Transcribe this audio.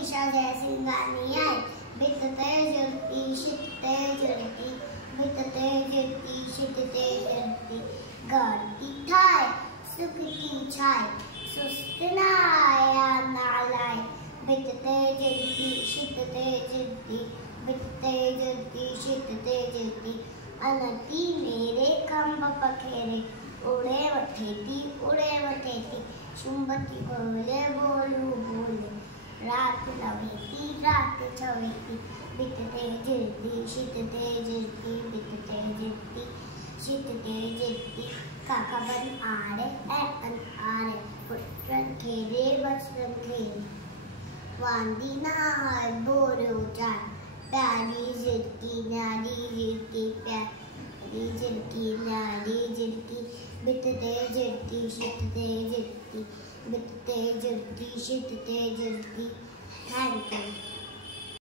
Krisha Jaisaighani hai. Bitte jurti, shitte jurti, bitte jurti, shitte jurti. Garti thai, sukti chai, sustina ya nalai. Bitte jurti, shitte jurti, bitte jurti, shitte jurti. Anati mere khamba pakheri, ude vatheti, shumbati bole bolu bole. रात लवेती रात छवेती बितते जिरती शितते जिरती बितते जिरती शितते जिरती काका बन आड़े ऐ अन आड़े पुत्रन खेरे बचपन खेरे वांदी नहाय बोरे उचार प्यारी जिरती न्यारी जिरती प्यारी जिरती न्यारी जिरती बितते जिरती शितते जिरती बितते जिरती शितते जिरती।